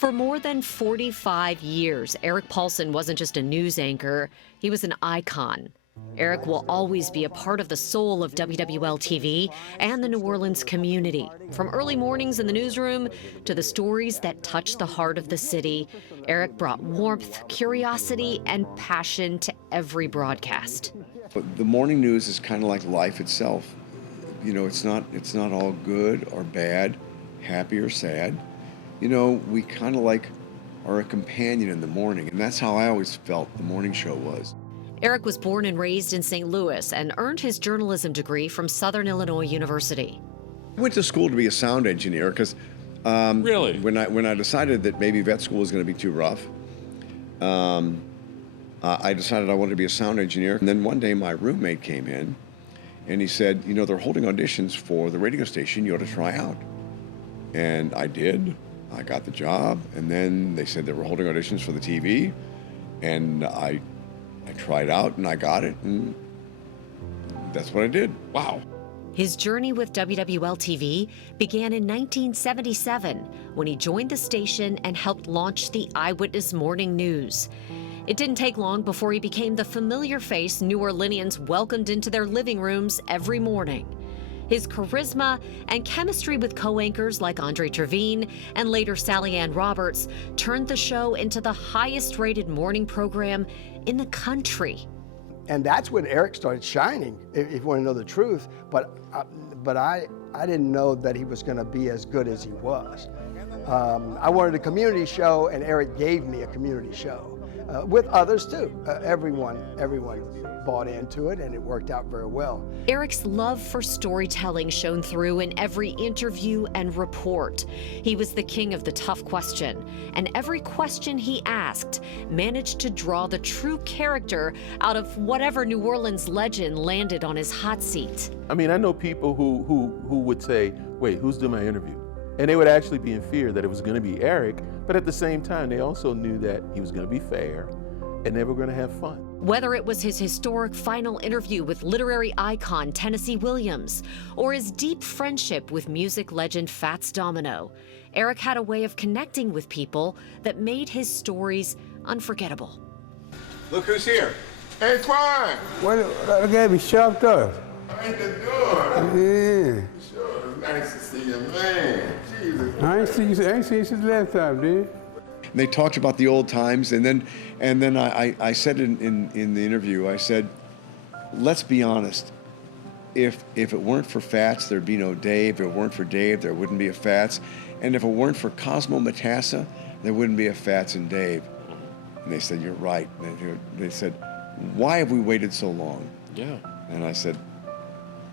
For more than 45 years, Eric Paulsen wasn't just a news anchor, he was an icon. Eric will always be a part of the soul of WWL TV and the New Orleans community. From early mornings in the newsroom to the stories that touch the heart of the city, Eric brought warmth, curiosity, and passion to every broadcast. But the morning news is kind of like life itself. You know, it's not all good or bad, happy or sad. You know, we kind of like are a companion in the morning, and that's how I always felt the morning show was. Eric was born and raised in St. Louis and earned his journalism degree from Southern Illinois University. I went to school to be a sound engineer because Really? when I decided that maybe vet school was going to be too rough, I decided I wanted to be a sound engineer. And then one day my roommate came in and he said, you know, they're holding auditions for the radio station, you ought to try out. And I did. I got the job, and then they said they were holding auditions for the TV, and I tried out and I got it, and that's what I did. Wow. His journey with WWL TV began in 1977 when he joined the station and helped launch the Eyewitness Morning News. It didn't take long before he became the familiar face New Orleanians welcomed into their living rooms every morning. His charisma and chemistry with co-anchors like Andre Trevine and later Sally Ann Roberts turned the show into the highest-rated morning program in the country. And that's when Eric started shining, if you want to know the truth. But I didn't know that he was going to be as good as he was. I wanted a community show, and Eric gave me a community show. With others too. Everyone bought into it, and it worked out very well. Eric's love for storytelling shone through in every interview and report. He was the king of the tough question, and every question he asked managed to draw the true character out of whatever New Orleans legend landed on his hot seat. I mean, I know people who would say, wait, who's doing my interview? And they would actually be in fear that it was going to be Eric, but at the same time, they also knew that he was going to be fair and they were going to have fun. Whether it was his historic final interview with literary icon Tennessee Williams or his deep friendship with music legend Fats Domino, Eric had a way of connecting with people that made his stories unforgettable. Look who's here. Hey, Quan! Well, I gave me shoved up. Ain't the door? Yeah. Sure, it's nice to see you, man. Jesus. I ain't seen you since last time, dude. And they talked about the old times, and then I said in the interview, I said, let's be honest. If it weren't for Fats, there'd be no Dave. If it weren't for Dave, there wouldn't be a Fats. And if it weren't for Cosmo Matassa, there wouldn't be a Fats and Dave. And they said, you're right. And they said, why have we waited so long? Yeah. And I said,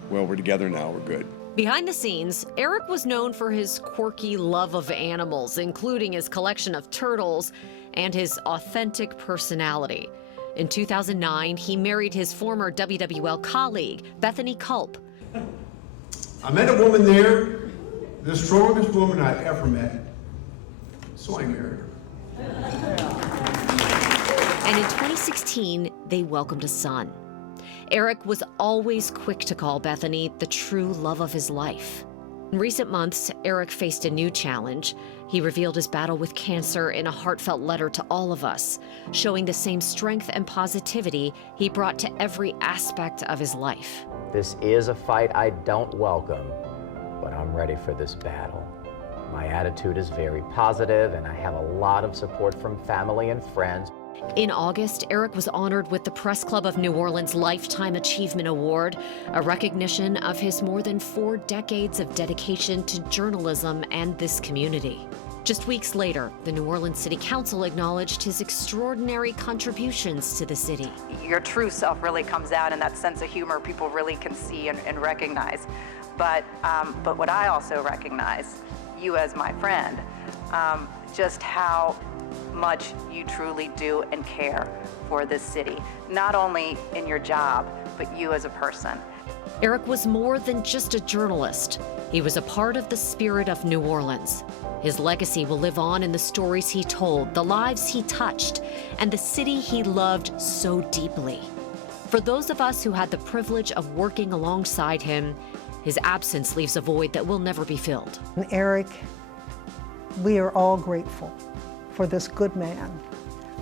well, we're together now, we're good. Behind the scenes, Eric was known for his quirky love of animals, including his collection of turtles and his authentic personality. In 2009, he married his former WWL colleague, Bethany Culp. I met a woman there, the strongest woman I ever met, so I married her. And in 2016, they welcomed a son. Eric was always quick to call Bethany the true love of his life. In recent months, Eric faced a new challenge. He revealed his battle with cancer in a heartfelt letter to all of us, showing the same strength and positivity he brought to every aspect of his life. This is a fight I don't welcome, but I'm ready for this battle. My attitude is very positive, and I have a lot of support from family and friends. In August, Eric was honored with the Press Club of New Orleans Lifetime Achievement Award, a recognition of his more than 4 decades of dedication to journalism and this community. Just weeks later, the New Orleans City Council acknowledged his extraordinary contributions to the city. Your true self really comes out, and that sense of humor people really can see and recognize. But what I also recognize, you as my friend, just how much you truly do and care for this city, not only in your job, but you as a person. Eric was more than just a journalist. He was a part of the spirit of New Orleans. His legacy will live on in the stories he told, the lives he touched, and the city he loved so deeply. For those of us who had the privilege of working alongside him, his absence leaves a void that will never be filled. Eric We are all grateful for this good man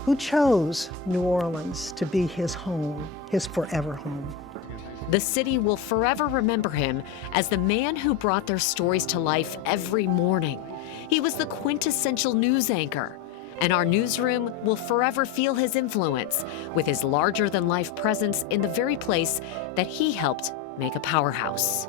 who chose New Orleans to be his home, his forever home. The city will forever remember him as the man who brought their stories to life every morning. He was the quintessential news anchor, and our newsroom will forever feel his influence with his larger-than-life presence in the very place that he helped make a powerhouse.